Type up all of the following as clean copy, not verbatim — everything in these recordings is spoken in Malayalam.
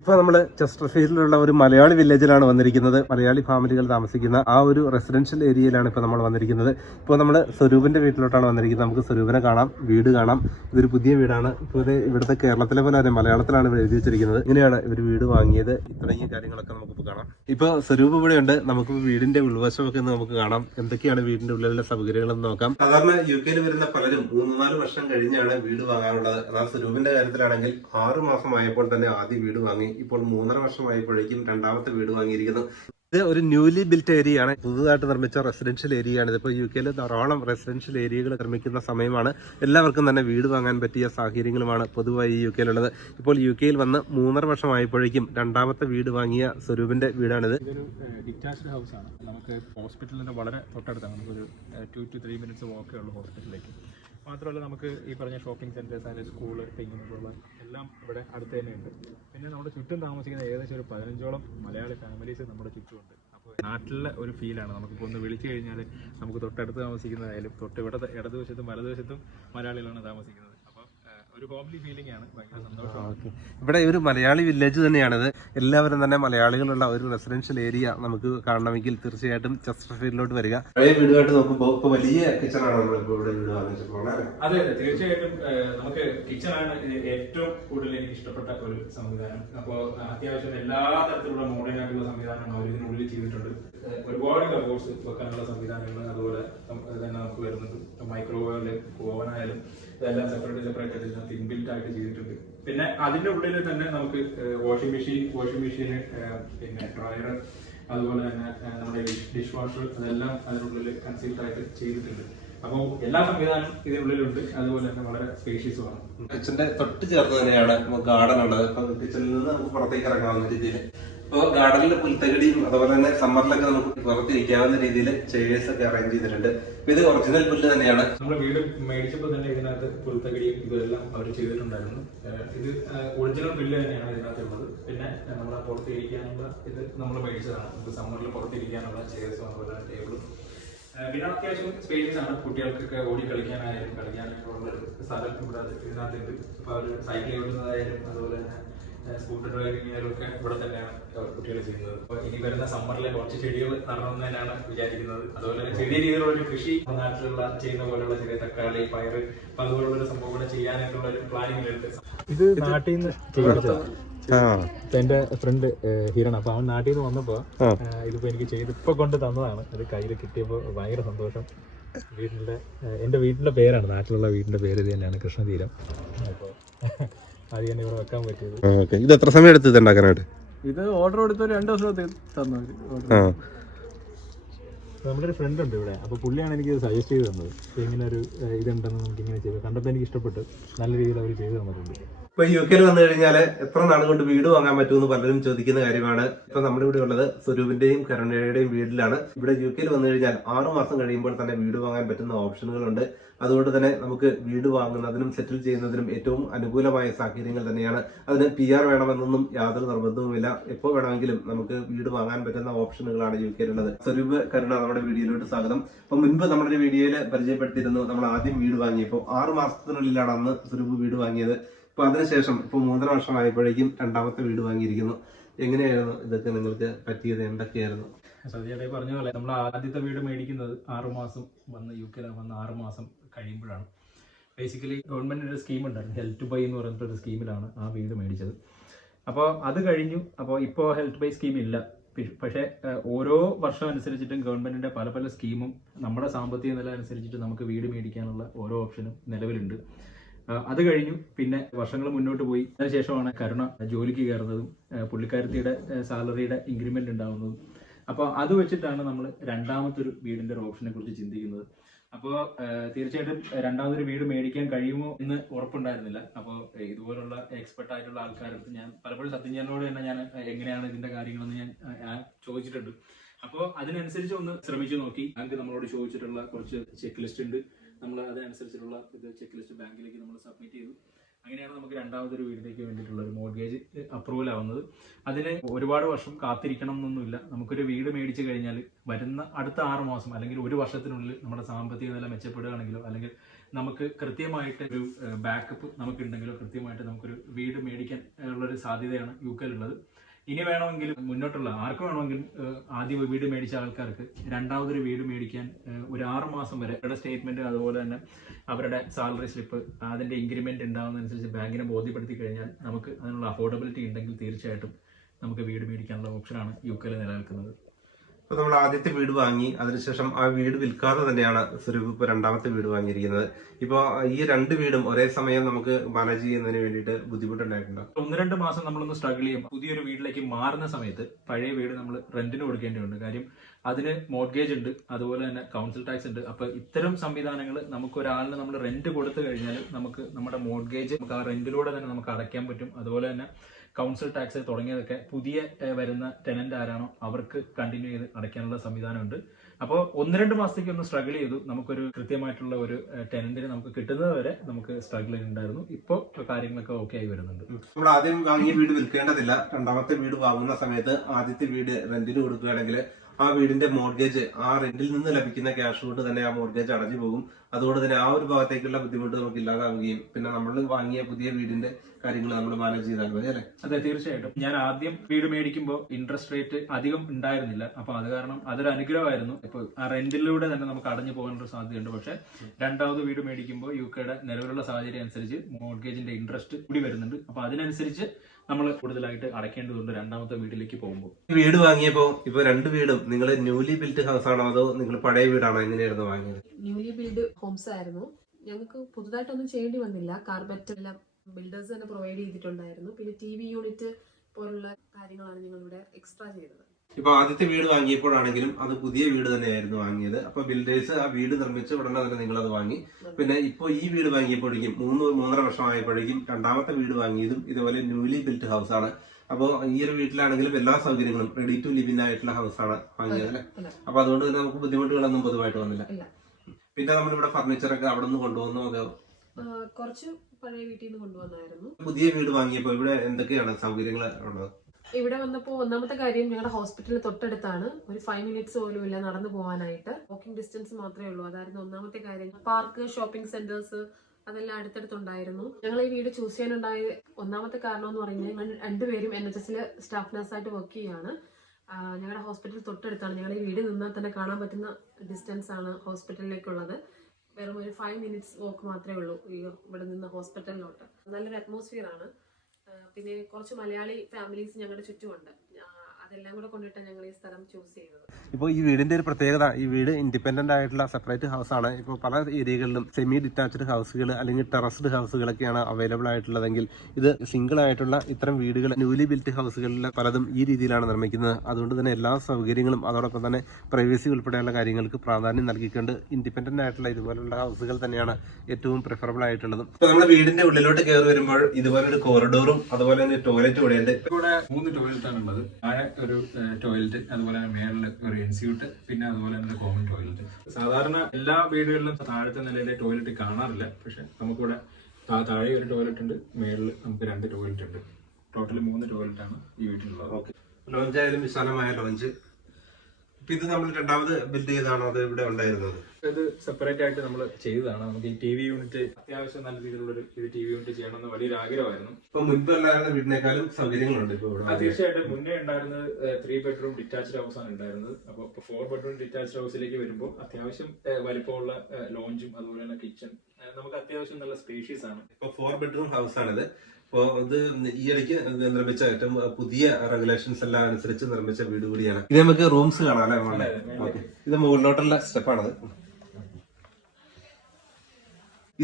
ഇപ്പോൾ നമ്മൾ ചെസ്റ്റർഫീൽഡിലുള്ള ഒരു മലയാളി വില്ലേജിലാണ് വന്നിരിക്കുന്നത്. മലയാളി ഫാമിലികൾ താമസിക്കുന്ന ആ ഒരു റെസിഡൻഷ്യൽ ഏരിയയിലാണ് ഇപ്പോൾ നമ്മൾ വന്നിരിക്കുന്നത്. ഇപ്പോൾ നമ്മൾ സ്വരൂപിൻ്റെ വീട്ടിലോട്ടാണ് വന്നിരിക്കുന്നത്. നമുക്ക് സ്വരൂപിനെ കാണാം, വീട് കാണാം. ഇതൊരു പുതിയ വീടാണ്. ഇപ്പോൾ ഇത് ഇവിടുത്തെ കേരളത്തിലെ പോലെ തന്നെ മലയാളത്തിലാണ് ഇവർ എഴുതി വെച്ചിരിക്കുന്നത്. ഇങ്ങനെയാണ് ഇവർ വീട് വാങ്ങിയത്. തുടങ്ങിയ കാര്യങ്ങളൊക്കെ നമുക്കിപ്പോൾ കാണാം. ഇപ്പോൾ സ്വരൂപ് ഇവിടെയുണ്ട്. നമുക്ക് വീടിന്റെ ഉൾവശമൊക്കെ നമുക്ക് കാണാം. എന്തൊക്കെയാണ് വീടിന്റെ ഉള്ളിലുള്ള സൗകര്യങ്ങളെന്ന് നോക്കാം. സാധാരണ UK വരുന്ന പലരും 3-4 വർഷം കഴിഞ്ഞാണ് വീട് വാങ്ങാനുള്ളത്. എന്നാൽ സ്വരൂപിന്റെ കാര്യത്തിലാണെങ്കിൽ 6 മാസമായപ്പോൾ തന്നെ ആദ്യം വീട് വാങ്ങി. ഇപ്പോൾ 3.5 വർഷമായപ്പോഴേക്കും രണ്ടാമത്തെ വീട് വാങ്ങിയിരിക്കുന്നു. ഇത് ഒരു ന്യൂലി ബിൽറ്റ് ഏരിയ ആണ്. പുതുതായിട്ട് നിർമ്മിച്ച റെസിഡൻഷ്യൽ ഏരിയ ആണ്. ഇതിപ്പോൾ UK ധാരാളം റെസിഡൻഷ്യൽ ഏരിയകൾ നിർമ്മിക്കുന്ന സമയമാണ്. എല്ലാവർക്കും തന്നെ വീട് വാങ്ങാൻ പറ്റിയ സാഹചര്യങ്ങളുമാണ് പൊതുവായി UK ഇപ്പോൾ UK വന്ന് 3.5 വർഷമായപ്പോഴേക്കും രണ്ടാമത്തെ വീട് വാങ്ങിയ സ്വരൂപിന്റെ വീടാണിത്. ഇതൊരു ഡിറ്റാച്ച്ഡ് ഹൗസ് ആണ്. നമുക്ക് ഹോസ്പിറ്റലിന്റെ വളരെ തൊട്ടടുത്താണ്. നമുക്കൊരു 2 to 3 minutes വാക്കേ ഉള്ളൂ ഹോസ്പിറ്റലിലേക്ക്. മാത്രമല്ല നമുക്ക് ഈ പറഞ്ഞ ഷോപ്പിംഗ് സെന്റേഴ്സ് അതിൻ്റെ സ്കൂള് ഇങ്ങനെയുള്ള എല്ലാം ഇവിടെ അടുത്ത് തന്നെയുണ്ട്. പിന്നെ നമ്മുടെ ചുറ്റും താമസിക്കുന്ന ഏകദേശം ഒരു 15ഓളം മലയാളി ഫാമിലീസ് നമ്മുടെ ചുറ്റുമുണ്ട്. അപ്പോൾ നാട്ടിലെ ഒരു ഫീലാണ്. നമുക്കിപ്പോൾ ഒന്ന് വിളിച്ചു കഴിഞ്ഞാൽ നമുക്ക് തൊട്ടടുത്ത് താമസിക്കുന്നതായാലും തൊട്ട് ഇവിടെ ഇടതുവശത്തും വലതുവശത്തും മലയാളികളാണ് താമസിക്കുന്നത്. ഒരു ഹോംലി ഫീലിംഗ് ആണ്. ഭയങ്കര സന്തോഷമാണ്. ഇവിടെ ഒരു മലയാളി വില്ലേജ് തന്നെയാണിത്. എല്ലാവരും തന്നെ മലയാളികളുള്ള ഒരു റെസിഡൻഷ്യൽ ഏരിയ നമുക്ക് കാണണമെങ്കിൽ തീർച്ചയായിട്ടും ചെസ്റ്റർഫീൽഡിലോട്ട് വരിക. പഴയ വീടുമായിട്ട് നോക്കുമ്പോൾ ഇപ്പോൾ വലിയ കിച്ചണാണ് നമ്മളിപ്പോൾ ഇവിടെ വീട് വാങ്ങിച്ചപ്പോൾ. അതെ, തീർച്ചയായിട്ടും നമുക്ക് കിച്ചണാണ് ഏറ്റവും കൂടുതൽ എനിക്ക് ഇഷ്ടപ്പെട്ട ഒരു സംവിധാനം. അപ്പോൾ അത്യാവശ്യം എല്ലാ തരത്തിലുള്ള മോഡേൺ ആയിട്ടുള്ള സംവിധാനങ്ങൾ അവർ ഇതിനുള്ളിൽ ചെയ്തിട്ടുണ്ട്. ഒരുപാട് കബോർഡ്സ് വെക്കാനുള്ള സംവിധാനങ്ങൾ അതുപോലെ തന്നെ നമുക്ക് വരുന്നുണ്ട്. മൈക്രോവേവില് ഓവനായാലും ഇതെല്ലാം സെപ്പറേറ്റ് ഇൻബിൽറ്റ് ആയിട്ട് ചെയ്തിട്ടുണ്ട്. പിന്നെ അതിന്റെ ഉള്ളിൽ തന്നെ നമുക്ക് വാഷിംഗ് മെഷീൻ പിന്നെ ഡ്രയർ അതുപോലെ തന്നെ നമ്മുടെ ഡിഷ് വാഷർ അതെല്ലാം അതിനുള്ളിൽ കൺസീൽഡ് ആയിട്ട് ചെയ്തിട്ടുണ്ട്. അപ്പോൾ എല്ലാ സംവിധാനം ഇതിനുള്ളിലുണ്ട്. അതുപോലെ തന്നെ വളരെ സ്പേഷ്യസുമാണ്. കിച്ചന്റെ തൊട്ട് ചേർന്ന് തന്നെയാണ് ഗാർഡൻ ഉള്ളത്. കിച്ചണിൽ നിന്ന് നമുക്ക് പുറത്തേക്ക് ഇറങ്ങാവുന്ന രീതിയിൽ ഇപ്പോൾ ഗാർഡനിൽ പുൽത്തകടിയും അതുപോലെ തന്നെ സമ്മറിലൊക്കെ നമുക്ക് പുറത്തിരിക്കാവുന്ന രീതിയിൽ ചെയേഴ്സ് ഒക്കെ അറേഞ്ച് ചെയ്തിട്ടുണ്ട്. ഇത് ഒറിജിനൽ പുല്ല് തന്നെയാണ്. നമ്മുടെ വീട് മേടിച്ചപ്പോൾ തന്നെ ഇതിനകത്ത് പുൽത്തകടിയും ഇതെല്ലാം അവർ ചെയ്തിട്ടുണ്ടായിരുന്നു. ഇത് ഒറിജിനൽ പുല്ല് തന്നെയാണ് ഇതിനകത്തുള്ളത്. പിന്നെ നമ്മളെ പുറത്തിരിക്കാനുള്ള ഇത് നമ്മൾ മേടിച്ചതാണ്. ഇത് സമ്മറിൽ പുറത്തിരിക്കാനുള്ള ചെയേഴ്സും അതുപോലെ തന്നെ ടേബിളും. പിന്നെ അത്യാവശ്യം സ്പേഷ്യസ് ആണ്. കുട്ടികൾക്കൊക്കെ ഓടി കളിക്കാനായാലും കളിക്കാനുള്ള സ്ഥലം ഇവിടെ ഇതിനകത്തുണ്ട്. അപ്പോൾ അവർ സൈക്കിൾ ഓടുന്നതായാലും അതുപോലെ തന്നെ സ്കൂട്ടർ ഡ്രൈവിംഗ് ഒക്കെ ഇവിടെ തന്നെയാണ് കുട്ടികൾ ചെയ്യുന്നത്. അപ്പോൾ ഇനി വരുന്ന സമ്മറിലെ കുറച്ച് ചെടികൾ നടണമെന്ന് തന്നെയാണ് വിചാരിക്കുന്നത്. അതുപോലെ തന്നെ ചെറിയ രീതിയിലുള്ള ഒരു കൃഷി നാട്ടിലുള്ള ചെയ്യുന്ന പോലെയുള്ള ചെറിയ തക്കാളി പയറ് അപ്പൊ അതുപോലുള്ള ഒരു സംഭവം കൂടെ ചെയ്യാനായിട്ടുള്ള ഒരു പ്ലാനിങ്ങിലുണ്ട്. ഇത് നാട്ടിൽ നിന്ന് ചെയ്തതാണ്. എന്റെ ഫ്രണ്ട് ഹിരൺ. അപ്പൊ അവൻ നാട്ടിൽ നിന്ന് വന്നപ്പോ ഇതിപ്പോ എനിക്ക് ചെയ്ത് ഇപ്പൊ കൊണ്ട് തന്നതാണ്. അത് കയ്യിൽ കിട്ടിയപ്പോ ഭയങ്കര സന്തോഷം. എന്റെ വീട്ടിന്റെ പേരാണ്, നാട്ടിലുള്ള വീടിന്റെ പേര് ഇത് തന്നെയാണ്, കൃഷ്ണതീരം. അപ്പൊ അത് തന്നെ ഇവിടെ വെക്കാൻ പറ്റിയത്. ഇത് എത്ര സമയം എടുത്ത് ഉണ്ടാക്കാനായിട്ട്? ഇത് ഓർഡർ കൊടുത്ത 2 ദിവസം തന്നത്. നമ്മുടെ ഒരു ഫ്രണ്ട് ഉണ്ട് ഇവിടെ. അപ്പോൾ പുള്ളിയാണ് എനിക്ക് സജസ്റ്റ് ചെയ്ത് തന്നത്. ഇങ്ങനെ ഒരു ഇതുണ്ടെന്ന് നമുക്ക് ഇങ്ങനെ ചെയ്ത് കണ്ടപ്പോൾ എനിക്ക് ഇഷ്ടപ്പെട്ടു. നല്ല രീതിയിൽ അവർ ചെയ്തു തന്നിട്ടുണ്ട്. ഇപ്പൊ UK വന്നു കഴിഞ്ഞാൽ എത്ര നാൾ കൊണ്ട് വീട് വാങ്ങാൻ പറ്റുമെന്ന് പലരും ചോദിക്കുന്ന കാര്യമാണ്. ഇപ്പൊ നമ്മുടെ ഇവിടെ ഉള്ളത് സ്വരൂപിന്റെയും കരുണയുടെയും വീട്ടിലാണ്. ഇവിടെ UK വന്നു കഴിഞ്ഞാൽ 6 മാസം കഴിയുമ്പോൾ തന്നെ വീട് വാങ്ങാൻ പറ്റുന്ന ഓപ്ഷനുകളുണ്ട്. അതുകൊണ്ട് തന്നെ നമുക്ക് വീട് വാങ്ങുന്നതിനും സെറ്റിൽ ചെയ്യുന്നതിനും ഏറ്റവും അനുകൂലമായ സാഹചര്യങ്ങൾ തന്നെയാണ്. അതിന് PR വേണമെന്നൊന്നും യാതൊരു നിർബന്ധവുമില്ല. എപ്പോൾ വേണമെങ്കിലും നമുക്ക് വീട് വാങ്ങാൻ പറ്റുന്ന ഓപ്ഷനുകളാണ് UK ഉള്ളത്. സ്വരൂപ് കരുണ നമ്മുടെ വീഡിയോയിലോട്ട് സ്വാഗതം. അപ്പൊ മുൻപ് നമ്മുടെ വീഡിയോയിൽ പരിചയപ്പെടുത്തിയിരുന്നു. നമ്മൾ ആദ്യം വീട് വാങ്ങിയപ്പോൾ 6 മാസത്തിനുള്ളിലാണ് അന്ന് സ്വരൂപ് വീട് വാങ്ങിയത്. ഇപ്പൊ അതിനുശേഷം ഇപ്പൊ 3.5 വർഷമായപ്പോഴേക്കും രണ്ടാമത്തെ വീട് വാങ്ങിയിരിക്കുന്നു. എങ്ങനെയായിരുന്നു ഇതൊക്കെ നിങ്ങൾക്ക് പറ്റിയത്? എന്തൊക്കെയായിരുന്നു? സദ്യയുടെ പറഞ്ഞ പോലെ നമ്മൾ ആദ്യത്തെ വീട് മേടിക്കുന്നത് 6 മാസം വന്ന് UK വന്ന് 6 മാസം കഴിയുമ്പോഴാണ്. ബേസിക്കലി ഗവൺമെന്റിന്റെ ഒരു സ്കീം ഉണ്ടായിരുന്നു, ഹെൽത്ത് ബൈ എന്ന് പറഞ്ഞിട്ടൊരു സ്കീമിലാണ് ആ വീട് മേടിച്ചത്. അപ്പോൾ അത് കഴിഞ്ഞു. അപ്പോൾ ഇപ്പോൾ ഹെൽത്ത് ബൈ സ്കീം ഇല്ല. പക്ഷേ ഓരോ വർഷം അനുസരിച്ചിട്ടും ഗവൺമെന്റിന്റെ പല പല സ്കീമും നമ്മുടെ സാമ്പത്തിക നില അനുസരിച്ചിട്ട് നമുക്ക് വീട് മേടിക്കാനുള്ള ഓരോ ഓപ്ഷനും നിലവിലുണ്ട്. അത് കഴിഞ്ഞു. പിന്നെ വർഷങ്ങൾ മുന്നോട്ട് പോയി. അതിനുശേഷമാണ് കരുണ ജോലിക്ക് കയറുന്നതും പുള്ളിക്കാരത്തിയുടെ സാലറിയുടെ ഇൻക്രിമെന്റ് ഉണ്ടാവുന്നതും. അപ്പോൾ അത് വെച്ചിട്ടാണ് നമ്മൾ രണ്ടാമത്തൊരു വീടിന്റെ ഒരു ഓപ്ഷനെ കുറിച്ച് ചിന്തിക്കുന്നത്. അപ്പോൾ തീർച്ചയായിട്ടും രണ്ടാമതൊരു വീട് മേടിക്കാൻ കഴിയുമോ എന്ന് ഉറപ്പുണ്ടായിരുന്നില്ല. അപ്പോൾ ഇതുപോലുള്ള എക്സ്പെർട്ട് ആയിട്ടുള്ള ആൾക്കാരടുത്ത് ഞാൻ പലപ്പോഴും സത്യജ്ഞാനോട് തന്നെ ഞാൻ എങ്ങനെയാണ് ഇതിന്റെ കാര്യങ്ങളെന്ന് ഞാൻ ചോദിച്ചിട്ടുണ്ട്. അപ്പോൾ അതിനനുസരിച്ച് ഒന്ന് ശ്രമിച്ചു നോക്കി. ബാങ്ക് നമ്മളോട് ചോദിച്ചിട്ടുള്ള കുറച്ച് ചെക്ക് ലിസ്റ്റ് ഉണ്ട്. നമ്മൾ അതിനനുസരിച്ചുള്ള ഇത് ചെക്ക് ലിസ്റ്റ് ബാങ്കിലേക്ക് നമ്മൾ സബ്മിറ്റ് ചെയ്തു. അങ്ങനെയാണ് നമുക്ക് രണ്ടാമതൊരു വീടിലേക്ക് വേണ്ടിയിട്ടുള്ള ഒരു മോർഗേജ് അപ്രൂവൽ ആവുന്നത്. അതിന് ഒരുപാട് വർഷം കാത്തിരിക്കണം എന്നൊന്നുമില്ല. നമുക്കൊരു വീട് മേടിച്ചു കഴിഞ്ഞാൽ വരുന്ന അടുത്ത 6 മാസം അല്ലെങ്കിൽ 1 വർഷത്തിനുള്ളിൽ നമ്മുടെ സാമ്പത്തിക നില മെച്ചപ്പെടുകയാണെങ്കിലോ അല്ലെങ്കിൽ നമുക്ക് കൃത്യമായിട്ട് ഒരു ബാക്കപ്പ് നമുക്കുണ്ടെങ്കിലോ കൃത്യമായിട്ട് നമുക്കൊരു വീട് മേടിക്കാൻ ഉള്ളൊരു സാധ്യതയാണ് UK ഉള്ളത്. ഇനി വേണമെങ്കിൽ മുന്നോട്ടുള്ള ആർക്ക് വേണമെങ്കിലും ആദ്യം വീട് മേടിച്ച ആൾക്കാർക്ക് രണ്ടാമതൊരു വീട് മേടിക്കാൻ ഒരു 6 മാസം വരെ അവരുടെ സ്റ്റേറ്റ്മെന്റ് അതുപോലെ തന്നെ അവരുടെ സാലറി സ്ലിപ്പ് അതിന്റെ ഇൻക്രിമെന്റ് ഉണ്ടാകുന്നതനുസരിച്ച് ബാങ്കിനെ ബോധ്യപ്പെടുത്തി കഴിഞ്ഞാൽ നമുക്ക് അതിനുള്ള അഫോർഡബിലിറ്റി ഉണ്ടെങ്കിൽ തീർച്ചയായിട്ടും നമുക്ക് വീട് മേടിക്കാനുള്ള ഓപ്ഷനാണ് UK നിലനിൽക്കുന്നത്. ഇപ്പൊ നമ്മൾ ആദ്യത്തെ വീട് വാങ്ങി അതിനുശേഷം ആ വീട് വിൽക്കാതെ തന്നെയാണ് സ്വരൂപ് ഇപ്പൊ രണ്ടാമത്തെ വീട് വാങ്ങിയിരിക്കുന്നത്. ഇപ്പൊ ഈ 2 വീടും ഒരേ സമയം നമുക്ക് മാനേജ് ചെയ്യുന്നതിന് വേണ്ടിയിട്ട് ബുദ്ധിമുട്ടുണ്ടായിട്ടുണ്ടോ? 1-2 മാസം നമ്മളൊന്ന് സ്ട്രഗിൾ ചെയ്യും. പുതിയൊരു വീട്ടിലേക്ക് മാറുന്ന സമയത്ത് പഴയ വീട് നമ്മൾ റെന്റിന് കൊടുക്കേണ്ടതുണ്ട്. കാര്യം അതിന് മോർഗേജ് ഉണ്ട്, അതുപോലെ തന്നെ കൗൺസിൽ ടാക്സ് ഉണ്ട്. അപ്പൊ ഇത്തരം സംവിധാനങ്ങൾ നമുക്ക് ഒരാളിന് നമ്മൾ റെന്റ് കൊടുത്തു കഴിഞ്ഞാൽ നമുക്ക് നമ്മുടെ മോർഗേജ് നമുക്ക് ആ റെന്റിലൂടെ തന്നെ നമുക്ക് അടയ്ക്കാൻ പറ്റും. അതുപോലെ തന്നെ കൗൺസിൽ ടാക്സ് തുടങ്ങിയതൊക്കെ പുതിയ വരുന്ന ടെനന്റ് ആരാണോ അവർക്ക് കണ്ടിന്യൂ ചെയ്ത് അടയ്ക്കാനുള്ള സംവിധാനമുണ്ട്. അപ്പോൾ 1-2 മാസത്തേക്ക് ഒന്ന് സ്ട്രഗിൾ ചെയ്തു. നമുക്കൊരു കൃത്യമായിട്ടുള്ള ഒരു ടെനന്റിന് നമുക്ക് കിട്ടുന്നത് വരെ നമുക്ക് സ്ട്രഗിൾ ഉണ്ടായിരുന്നു. ഇപ്പോൾ കാര്യങ്ങളൊക്കെ ഓക്കെ ആയി വരുന്നുണ്ട്. നമ്മൾ ആദ്യം വാങ്ങിയ വീട് വിൽക്കേണ്ടതില്ല. രണ്ടാമത്തെ വീട് വാങ്ങുന്ന സമയത്ത് ആദ്യത്തെ വീട് റെന്റിന് കൊടുക്കുകയാണെങ്കിൽ ആ വീടിന്റെ മോർഗേജ് ആ റെന്റിൽ നിന്ന് ലഭിക്കുന്ന ക്യാഷ് കൊണ്ട് തന്നെ ആ മോർഗേജ് അടഞ്ഞു പോകും. അതുകൊണ്ട് തന്നെ ആ ഒരു ഭാഗത്തേക്കുള്ള ബുദ്ധിമുട്ട് നമുക്ക് ഇല്ലാതാവുകയും പിന്നെ നമ്മൾ വാങ്ങിയ പുതിയ വീടിന്റെ കാര്യങ്ങൾ നമ്മൾ മാനേജ് ചെയ്താൽ മതി അല്ലേ? അതെ, തീർച്ചയായിട്ടും. ഞാൻ ആദ്യം വീട് മേടിക്കുമ്പോൾ ഇൻട്രസ്റ്റ് റേറ്റ് അധികം ഉണ്ടായിരുന്നില്ല. അപ്പൊ അത് കാരണം അതൊരു അനുഗ്രഹമായിരുന്നു. ഇപ്പൊ ആ റെന്റിലൂടെ തന്നെ നമുക്ക് അടഞ്ഞു പോകാനുള്ള സാധ്യതയുണ്ട്. പക്ഷെ രണ്ടാമത് വീട് മേടിക്കുമ്പോൾ UK നിലവിലുള്ള സാഹചര്യം അനുസരിച്ച് മോർഗേജിന്റെ ഇൻട്രസ്റ്റ് കൂടി വരുന്നുണ്ട്. അപ്പൊ അതിനനുസരിച്ച് നമ്മൾ കൂടുതലായിട്ട് അടയ്ക്കേണ്ടതുണ്ട് രണ്ടാമത്തെ വീട്ടിലേക്ക് പോകുമ്പോൾ. വീട് വാങ്ങിയപ്പോ ഇപ്പൊ 2 വീടും നിങ്ങൾ ന്യൂലി ബിൽറ്റ് ഹൗസ് ആണോ അതോ നിങ്ങൾ പഴയ വീടാണോ എങ്ങനെയായിരുന്നു വാങ്ങിയത്? ന്യൂലി ബിൽഡ് ഹോംസ് ആയിരുന്നു. ഞങ്ങൾക്ക് പുതുതായിട്ടൊന്നും ചെയ്യേണ്ടി വന്നില്ല. കാർപെറ്റ് എല്ലാം ബിൽഡേഴ്സ് തന്നെ പ്രൊവൈഡ് ചെയ്തിട്ടുണ്ടായിരുന്നു. പിന്നെ TV യൂണിറ്റ് പോലുള്ള കാര്യങ്ങളാണ് ഞങ്ങൾ ഇവിടെ എക്സ്ട്രാ ചെയ്തത്. ഇപ്പൊ ആദ്യത്തെ വീട് വാങ്ങിയപ്പോഴാണെങ്കിലും അത് പുതിയ വീട് തന്നെയായിരുന്നു വാങ്ങിയത്. അപ്പൊ ബിൽഡേഴ്സ് ആ വീട് നിർമ്മിച്ച ഉടനെ തന്നെ നിങ്ങൾ അത് വാങ്ങി. പിന്നെ ഇപ്പൊ ഈ വീട് വാങ്ങിയപ്പോഴേക്കും 3-3.5 വർഷമായപ്പോഴേക്കും രണ്ടാമത്തെ വീട് വാങ്ങിയതും ഇതുപോലെ ന്യൂലി ബിൽറ്റ് ഹൗസ് ആണ്. അപ്പോൾ ഈ ഒരു വീട്ടിലാണെങ്കിലും എല്ലാ സൗകര്യങ്ങളും റെഡി ടു ലിവ് ഇൻ ആയിട്ടുള്ള ഹൗസ് ആണ് വാങ്ങിയത് അല്ലെ? അപ്പൊ അതുകൊണ്ട് തന്നെ നമുക്ക് ബുദ്ധിമുട്ടുകളൊന്നും പൊതുവായിട്ട് വന്നില്ല. പിന്നെ നമ്മളിവിടെ ഫർണിച്ചറൊക്കെ അവിടെ നിന്ന് കൊണ്ടുവന്നു അതോ? കുറച്ച് പഴയ വീട്ടിൽ നിന്ന് കൊണ്ടുവന്നായിരുന്നു. പുതിയ വീട് വാങ്ങിയപ്പോ ഇവിടെ എന്തൊക്കെയാണ് സൗകര്യങ്ങൾ ഉള്ളത്? ഇവിടെ വന്നപ്പോൾ ഒന്നാമത്തെ കാര്യം ഞങ്ങളുടെ ഹോസ്പിറ്റലിൽ തൊട്ടടുത്താണ്. ഒരു 5 മിനിറ്റ്സ് പോലും ഇല്ല നടന്നു പോകാനായിട്ട്. വാക്കിംഗ് ഡിസ്റ്റൻസ് മാത്രമേ ഉള്ളൂ. അതായിരുന്നു ഒന്നാമത്തെ കാര്യം. പാർക്ക്, ഷോപ്പിംഗ് സെന്റേഴ്സ് അതെല്ലാം അടുത്തടുത്തുണ്ടായിരുന്നു. ഞങ്ങൾ ഈ വീട് ചൂസ് ചെയ്യാനുണ്ടായ ഒന്നാമത്തെ കാരണം എന്ന് പറയുന്നത് ഞങ്ങൾ 2 പേരും NHS സ്റ്റാഫ് നഴ്സായിട്ട് വർക്ക് ചെയ്യാണ്. ഞങ്ങളുടെ ഹോസ്പിറ്റൽ തൊട്ടടുത്താണ്. ഞങ്ങൾ ഈ വീട് നിന്നാൽ തന്നെ കാണാൻ പറ്റുന്ന ഡിസ്റ്റൻസ് ആണ് ഹോസ്പിറ്റലിലേക്കുള്ളത്. വെറും ഒരു 5 മിനിറ്റ്സ് വോക്ക് മാത്രമേ ഉള്ളൂ ഇവിടെ നിന്ന് ഹോസ്പിറ്റലിലോട്ട്. നല്ലൊരു അറ്റ്മോസ്ഫിയർ ആണ്. പിന്നെ കുറച്ച് മലയാളി ഫാമിലീസ് ഞങ്ങളുടെ ചുറ്റുമുണ്ട്. അതെല്ലാം കൂടെ കൊണ്ടിട്ടാണ് ഞങ്ങൾ ഈ സ്ഥലം ചൂസ് ചെയ്തത്. ഇപ്പോൾ ഈ വീടിന്റെ ഒരു പ്രത്യേകത, ഈ വീട് ഇൻഡിപെൻഡന്റ് ആയിട്ടുള്ള സെപ്പറേറ്റ് ഹൗസ് ആണ്. ഇപ്പോൾ പല ഏരിയകളിലും സെമി ഡിറ്റാച്ച്ഡ് ഹൗസുകൾ അല്ലെങ്കിൽ ടെറസ്ഡ് ഹൗസുകളൊക്കെയാണ് അവൈലബിൾ ആയിട്ടുള്ളതെങ്കിൽ ഇത് സിംഗിൾ ആയിട്ടുള്ള ഇത്തരം വീടുകൾ ന്യൂലി ബിൽറ്റ് ഹൗസുകളിൽ പലതും ഈ രീതിയിലാണ് നിർമ്മിക്കുന്നത്. അതുകൊണ്ട് തന്നെ എല്ലാ സൗകര്യങ്ങളും അതോടൊപ്പം തന്നെ പ്രൈവസി ഉൾപ്പെടെയുള്ള കാര്യങ്ങൾക്ക് പ്രാധാന്യം നൽകിക്കൊണ്ട് ഇൻഡിപെൻഡന്റ് ആയിട്ടുള്ള ഇതുപോലുള്ള ഹൗസുകൾ തന്നെയാണ് ഏറ്റവും പ്രിഫറബിൾ ആയിട്ടുള്ളതും. ഇപ്പോൾ നമ്മുടെ വീടിന്റെ ഉള്ളിലോട്ട് കയറി വരുമ്പോൾ ഇതുപോലൊരു കോറിഡോറും അതുപോലെ തന്നെ ടോയ്ലറ്റ് കൂടെയുണ്ട്. ഇവിടെ 3 ടോയ്ലറ്റ് ആണ് ഉള്ളത്. താഴെ ഒരു ടോയ്ലറ്റ്, അതുപോലെ തന്നെ മേളിൽ ഒരു എൻസ്യൂട്ട്, പിന്നെ അതുപോലെ തന്നെ കോമൺ ടോയ്ലറ്റ്. സാധാരണ എല്ലാ വീടുകളിലും താഴത്തെ നിലയിലെ ടോയ്ലറ്റ് കാണാറില്ല. പക്ഷെ നമുക്കിവിടെ താഴെ ഒരു ടോയ്ലറ്റ് ഉണ്ട്, മേളിൽ നമുക്ക് 2 ടോയ്ലറ്റ് ഉണ്ട്. ടോട്ടൽ 3 ടോയ്ലറ്റ് ആണ് ഈ വീട്ടിലുള്ളത്. ലോഞ്ച് ആയാലും വിശാലമായ ലോഞ്ച്. ഇത് നമ്മൾ രണ്ടാമത് ബിൽഡ് ചെയ്താണോ അത് ഇവിടെ ഉണ്ടായിരുന്നത്? ഇത് സെപ്പറേറ്റ് ആയിട്ട് നമ്മൾ ചെയ്തതാണ്. നമുക്ക് ഈ TV യൂണിറ്റ് അത്യാവശ്യം നല്ല രീതിയിലുള്ള ഒരു TV യൂണിറ്റ് ചെയ്യണമെന്ന് വലിയൊരു ആഗ്രഹമായിരുന്നു. ഇപ്പൊ മുൻപ് ഉണ്ടായിരുന്ന വീടിനേക്കാളും സൗകര്യങ്ങളുണ്ട് ഇപ്പോൾ ഇവിടെ. തീർച്ചയായിട്ടും. മുന്നേ ഉണ്ടായിരുന്നത് 3 ബെഡ്റൂം ഡിറ്റാച്ച്ഡ് ഹൗസ് ആണ് ഉണ്ടായിരുന്നത്. അപ്പോൾ 4 ബെഡ്റൂം ഡിറ്റാച്ച്ഡ് ഹൗസിലേക്ക് വരുമ്പോൾ അത്യാവശ്യം വലിപ്പമുള്ള ലോഞ്ചും അതുപോലെ തന്നെ കിച്ചൺ നമുക്ക് അത്യാവശ്യം നല്ല സ്പേഷ്യസ് ആണ്. ഇപ്പൊ 4 ബെഡ്റൂം ഹൗസ് ആണിത്. അപ്പോൾ ഇത് ഈ ഇടയ്ക്ക് നിർമ്മിച്ച ഏറ്റവും പുതിയ റെഗുലേഷൻസ് എല്ലാം അനുസരിച്ച് നിർമ്മിച്ച വീട് കൂടിയാണ്. ഇത് നമുക്ക് റൂംസ് കാണാം അല്ലെ? ഇത് മുകളിലോട്ടുള്ള സ്റ്റെപ്പാണത്.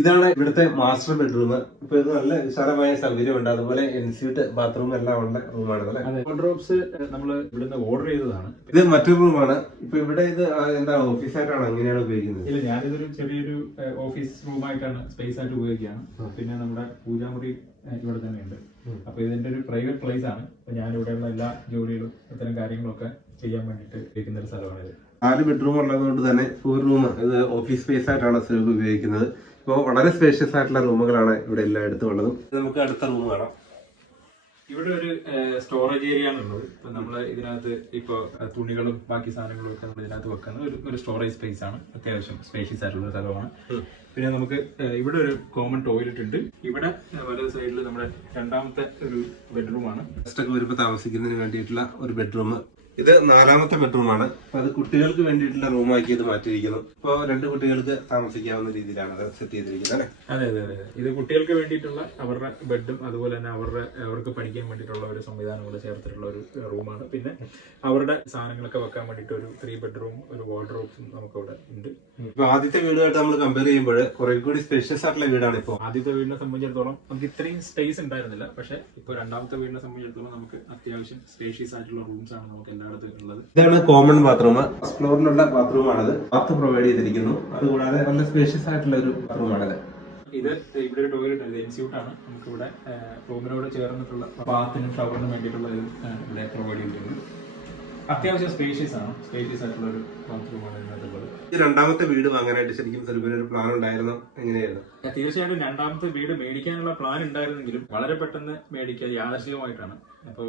ഇതാണ് ഇവിടുത്തെ മാസ്റ്റർ ബെഡ്റൂം. ഇപ്പൊ ഇത് നല്ല വിശാലമായ സൗകര്യമുണ്ട്. അതുപോലെ എൻസ്യൂട്ട്, ബാത്റൂം എല്ലാം ഉള്ള റൂമാണ് അല്ലെ? വാർഡ്രോബ്സ് നമ്മൾ ഇവിടുന്ന് ഓർഡർ ചെയ്തതാണ്. ഇത് മറ്റൊരു റൂമാണ്. ഇപ്പൊ ഇവിടെ ഇത് എന്താ ഓഫീസായിട്ടാണോ എങ്ങനെയാണ് ഉപയോഗിക്കുന്നത്? ഇല്ല, ഞാനിതൊരു ചെറിയൊരു ഓഫീസ് റൂമായിട്ടാണ് സ്പേസ് ആയിട്ട് ഉപയോഗിക്കുകയാണ്. പിന്നെ നമ്മുടെ പൂജാമുറി ഇവിടെ തന്നെയുണ്ട്. അപ്പൊ ഇതിന്റെ ഒരു പ്രൈവറ്റ് പ്ലേസ് ആണ്. ഞാൻ ഇവിടെയുള്ള എല്ലാ ജോലികളും ഇത്തരം കാര്യങ്ങളൊക്കെ ചെയ്യാൻ വേണ്ടിയിട്ട് ഉപയോഗിക്കുന്ന ഒരു സ്ഥലമാണിത്. 4 ബെഡ്റൂം ഉള്ളതുകൊണ്ട് തന്നെ ഒരു റൂം ഇത് ഓഫീസ് സ്പേസ് ആയിട്ടാണ് സ്വരൂപ് ഉപയോഗിക്കുന്നത്. ഇപ്പോൾ വളരെ സ്പേഷ്യസ് ആയിട്ടുള്ള റൂമുകളാണ് ഇവിടെ എല്ലായിടത്തും ഉള്ളത്. നമുക്ക് അടുത്ത റൂം കാണാം. ഇവിടെ ഒരു സ്റ്റോറേജ് ഏരിയ ആണുള്ളത്. ഇപ്പൊ നമ്മള് ഇതിനകത്ത് ഇപ്പൊ തുണികളും ബാക്കി സാധനങ്ങളും ഒക്കെ നമ്മൾ ഇതിനകത്ത് വെക്കുന്ന ഒരു സ്റ്റോറേജ് സ്പേസ് ആണ്. അത്യാവശ്യം സ്പേഷ്യസ് ആയിട്ടുള്ള സ്ഥലമാണ്. പിന്നെ നമുക്ക് ഇവിടെ ഒരു കോമൺ ടോയ്ലറ്റ് ഉണ്ട്. ഇവിടെ വലത് സൈഡിൽ നമ്മുടെ രണ്ടാമത്തെ ഒരു ബെഡ്റൂമാണ്. ഗസ്റ്റ് ഒക്കെ വരുമ്പോൾ താമസിക്കുന്നതിന് വേണ്ടിയിട്ടുള്ള ഒരു ബെഡ്റൂം. ഇത് 4ാമത്തെ ബെഡ്റൂമാണ്. അപ്പൊ അത് കുട്ടികൾക്ക് വേണ്ടിയിട്ടുള്ള റൂമാക്കി ഇത് മാറ്റിയിരിക്കുന്നു. ഇപ്പൊ 2 കുട്ടികൾക്ക് താമസിക്കാവുന്ന രീതിയിലാണ് അത് സെറ്റ് ചെയ്തിരിക്കുന്നത് അല്ലേ? അതെ അതെ അതെ. ഇത് കുട്ടികൾക്ക് വേണ്ടിയിട്ടുള്ള അവരുടെ ബെഡും അതുപോലെ തന്നെ അവർക്ക് പഠിക്കാൻ വേണ്ടിയിട്ടുള്ള ഒരു സംവിധാനം കൂടെ ചേർത്തിട്ടുള്ള ഒരു റൂമാണ്. പിന്നെ അവരുടെ സാധനങ്ങളൊക്കെ വെക്കാൻ വേണ്ടിയിട്ട് ഒരു 3 ബെഡ്റൂം ഒരു വാർഡ്രോബ്സും നമുക്ക് ഇവിടെ ഉണ്ട്. ഇപ്പൊ ആദ്യത്തെ വീടുമായിട്ട് നമ്മൾ കമ്പയർ ചെയ്യുമ്പോൾ കുറെ കൂടി സ്പേഷ്യസ് ആയിട്ടുള്ള വീടാണ്. ഇപ്പോൾ ആദ്യത്തെ വീടിനെ സംബന്ധിച്ചിടത്തോളം നമുക്ക് ഇത്രയും സ്പേസ് ഉണ്ടായിരുന്നില്ല. പക്ഷെ ഇപ്പൊ രണ്ടാമത്തെ വീടിനെ സംബന്ധിച്ചിടത്തോളം നമുക്ക് അത്യാവശ്യം സ്പേഷ്യസ് ആയിട്ടുള്ള റൂംസ് ആണ് നമുക്ക് എല്ലായിടത്തും ഉള്ളത്. ഇതാണ് കോമൺ ബാത്റൂം. ഫസ്റ്റ് ഫ്ലോറിലുള്ള ബാത്റൂമാണത്. ബാത്ത് പ്രൊവൈഡ് ചെയ്തിരിക്കുന്നു. അതുകൂടാതെ നല്ല സ്പേഷ്യസ് ആയിട്ടുള്ള ഒരു ബാത്റൂമാണത്. ഇത് ഇവിടെ ഒരു ടോയ്ലറ്റ് എൻസ്യൂട്ട് ആണ്. നമുക്ക് ഇവിടെ റൂമിനോട് ചേർന്നിട്ടുള്ള ബാത്തിനും ഷവറിനും വേണ്ടിയിട്ടുള്ള ഇവിടെ പ്രൊവൈഡ് ചെയ്തിട്ടുണ്ട്. അത്യാവശ്യം സ്പേഷ്യസ് ആണ്. സ്പേഷ്യസ് ആയിട്ടുള്ള ഒരു ബാത്റൂമാണ് ഇതിനകത്തുള്ളത്. ഈ രണ്ടാമത്തെ വീട് വാങ്ങാനായിട്ട് ശരിക്കും ഒരു പ്ലാൻ ഉണ്ടായിരുന്നു? എങ്ങനെയായിരുന്നു? തീർച്ചയായിട്ടും രണ്ടാമത്തെ വീട് മേടിക്കാനുള്ള പ്ലാൻ ഉണ്ടായിരുന്നെങ്കിലും വളരെ പെട്ടെന്ന് മേടിക്കാൻ യാദൃശ്ചികമായിട്ടാണ്. അപ്പോൾ